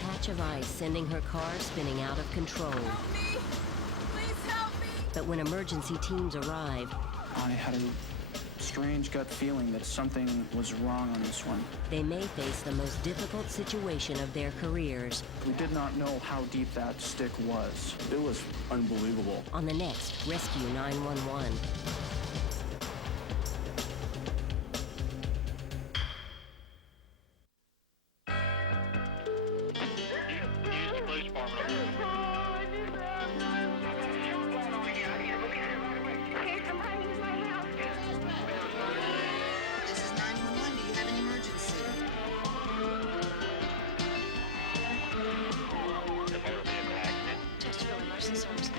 patch of ice sending her car spinning out of control. Help me! Please help me! But when emergency teams arrive, I had a strange gut feeling that something was wrong on this one. they may face the most difficult situation of their careers We did not know how deep that stick was. It was unbelievable. on the next Rescue 911. This is 911. Do you have an emergency? Chesterfield Emergency Service.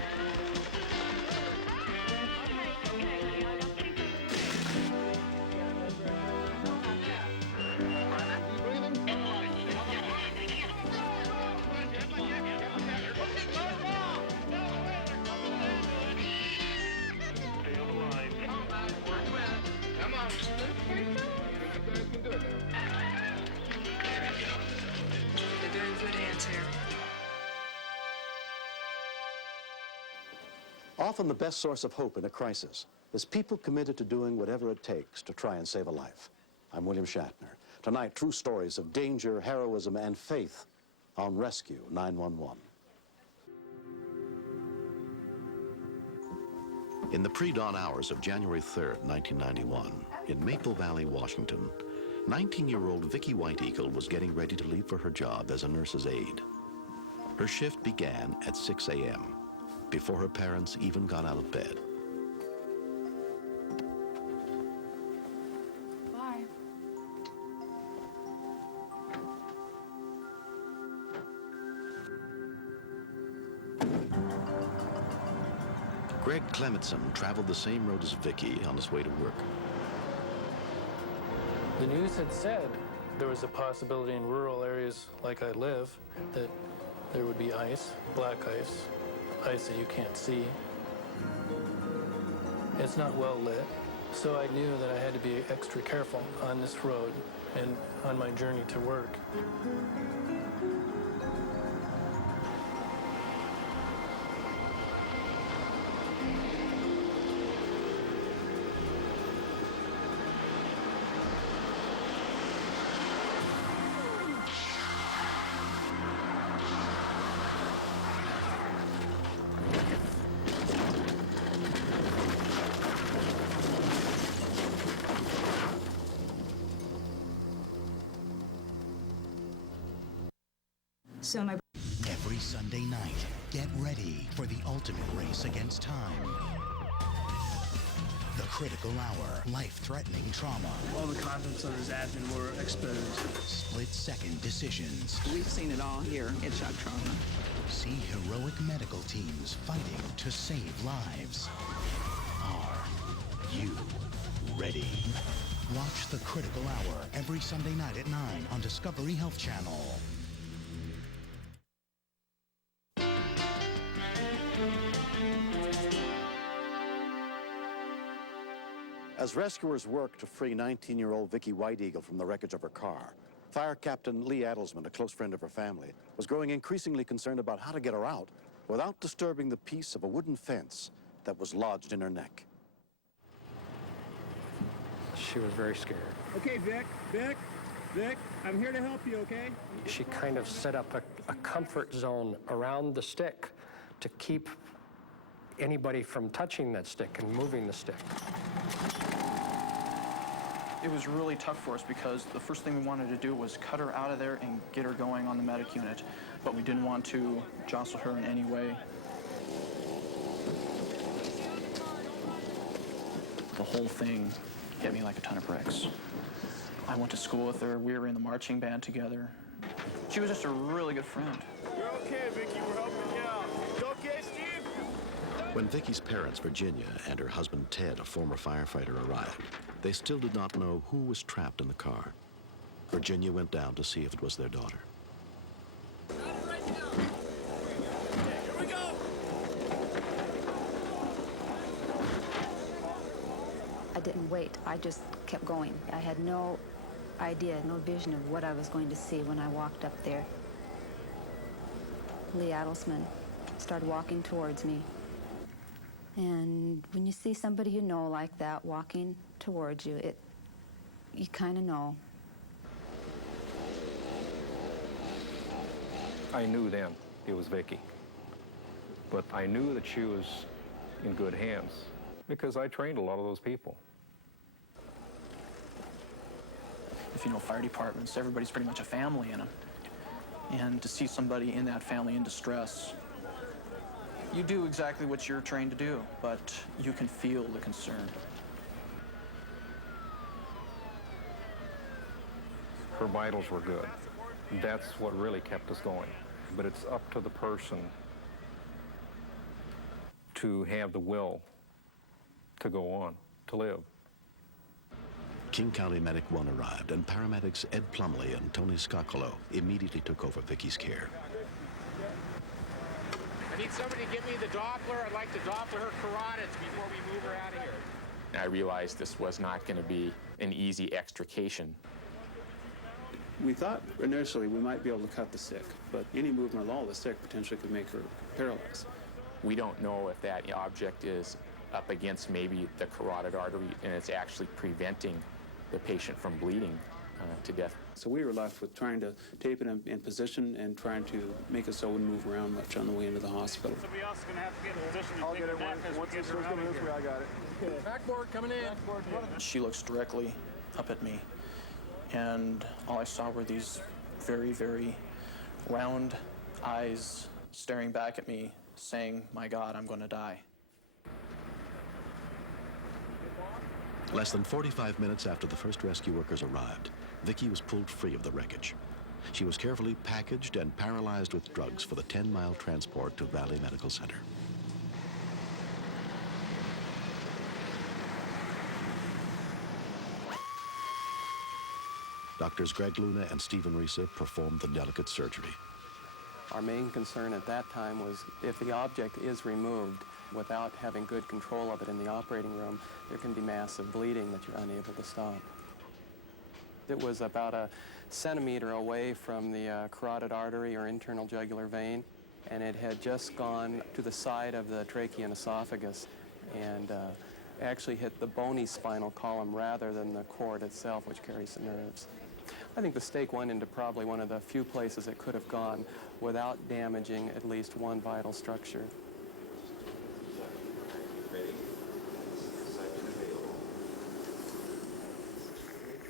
A very good answer. Often the best source of hope in a crisis is people committed to doing whatever it takes to try and save a life. I'm William Shatner. Tonight, true stories of danger, heroism, and faith on Rescue 911. In the pre-dawn hours of January 3rd, 1991, in Maple Valley, Washington, 19-year-old Vicki White Eagle was getting ready to leave for her job as a nurse's aide. Her shift began at 6 a.m., before her parents even got out of bed. Bye. Greg Clementson traveled the same road as Vicki on his way to work. The news had said there was a possibility in rural areas like I live that there would be ice, black ice, ice that you can't see. It's not well lit, so I knew that I had to be extra careful on this road and on my journey to work. So my Every Sunday night, get ready for the ultimate race against time. The Critical Hour, life-threatening trauma. All the contents of his abdomen were exposed. Split-second decisions. We've seen it all here at Shock Trauma. See heroic medical teams fighting to save lives. Are you ready? Watch The Critical Hour every Sunday night at 9 on Discovery Health Channel. As rescuers worked to free 19-year-old Vicki White Eagle from the wreckage of her car, Fire Captain Lee Adelsman, a close friend of her family, was growing increasingly concerned about how to get her out without disturbing the piece of a wooden fence that was lodged in her neck. She was very scared. Okay, Vic, I'm here to help you, okay? She kind of set up a comfort zone around the stick to keep anybody from touching that stick and moving the stick. It was really tough for us because the first thing we wanted to do was cut her out of there and get her going on the medic unit, but we didn't want to jostle her in any way. The whole thing hit me like a ton of bricks. I went to school with her. We were in the marching band together. She was just a really good friend. You're okay, Vicki. We're helping you out. You okay, Steve? When Vicki's parents, Virginia, and her husband, Ted, a former firefighter, arrived, they still did not know who was trapped in the car. Virginia went down to see if it was their daughter. I didn't wait. I just kept going. I had no idea, no vision of what I was going to see when I walked up there. Lee Adelsman, started walking towards me. And when you see somebody you know like that walking towards you, you kind of know. I knew then it was Vicky, but I knew that she was in good hands because I trained a lot of those people. If you know fire departments, everybody's pretty much a family in them. And to see somebody in that family in distress, you do exactly what you're trained to do, but you can feel the concern. Her vitals were good. That's what really kept us going. But it's up to the person to have the will to go on, to live. King County Medic 1 arrived, and paramedics Ed Plumley and Tony Scoccolo immediately took over Vicky's care. I need somebody to give me the Doppler. I'd like to Doppler her carotids before we move her out of here. I realized this was not going to be an easy extrication. We thought initially we might be able to cut the stick, but any movement at all of the stick potentially could make her paralyzed. We don't know if that object is up against maybe the carotid artery and it's actually preventing the patient from bleeding to death. So we were left with trying to tape it in position and trying to make it so it wouldn't move around much on the way into the hospital. Somebody else is going to have to get in position. I'll get it once this goes coming this way, I got it. Backboard coming in. She looks directly up at me, and all I saw were these very, very round eyes staring back at me, saying, "My God, I'm going to die." Less than 45 minutes after the first rescue workers arrived, Vicky was pulled free of the wreckage. She was carefully packaged and paralyzed with drugs for the 10-mile transport to Valley Medical Center. Doctors Greg Luna and Stephen Risa performed the delicate surgery. Our main concern at that time was if the object is removed without having good control of it in the operating room, there can be massive bleeding that you're unable to stop. It was about a centimeter away from the carotid artery or internal jugular vein, and it had just gone to the side of the trachea and esophagus and actually hit the bony spinal column rather than the cord itself, which carries the nerves. I think the stake went into probably one of the few places it could have gone without damaging at least one vital structure.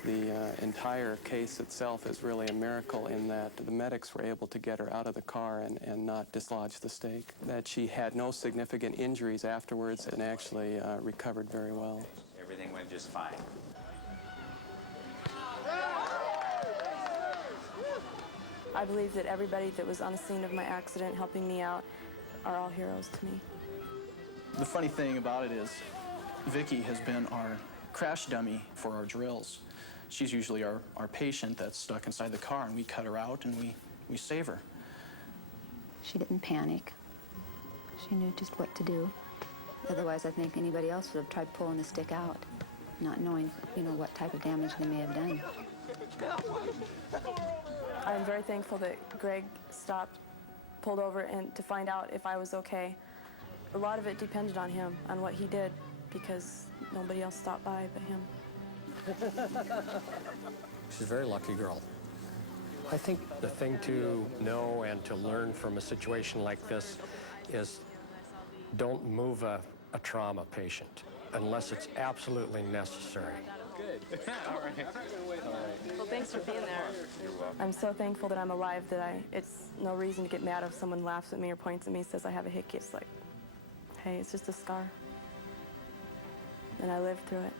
The entire case itself is really a miracle in that the medics were able to get her out of the car and not dislodge the stake. That she had no significant injuries afterwards and actually recovered very well. Everything went just fine. I believe that everybody that was on the scene of my accident helping me out are all heroes to me. The funny thing about it is, Vicky has been our crash dummy for our drills. She's usually our patient that's stuck inside the car, and we cut her out and we save her. She didn't panic. She knew just what to do. Otherwise, I think anybody else would have tried pulling the stick out, not knowing, what type of damage they may have done. I'm very thankful that Greg stopped, pulled over, and to find out if I was okay. A lot of it depended on him, on what he did, because nobody else stopped by but him. She's a very lucky girl. I think the thing to know and to learn from a situation like this is don't move a trauma patient unless it's absolutely necessary. Good. All right. Well, thanks for being there. You're welcome. I'm so thankful that I'm alive that it's no reason to get mad if someone laughs at me or points at me and says I have a hickey. It's like, hey, it's just a scar. And I lived through it.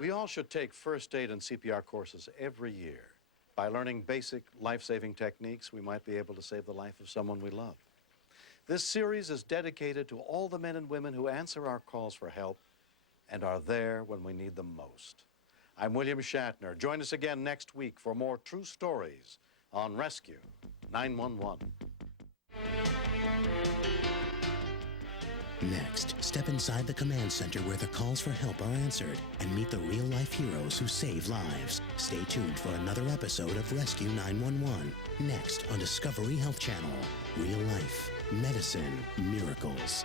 We all should take first aid and CPR courses every year. By learning basic life-saving techniques, we might be able to save the life of someone we love. This series is dedicated to all the men and women who answer our calls for help and are there when we need them most. I'm William Shatner. Join us again next week for more true stories on Rescue 911. Next, step inside the command center where the calls for help are answered and meet the real-life heroes who save lives. Stay tuned for another episode of Rescue 911, next on Discovery Health Channel. Real life, medicine, miracles.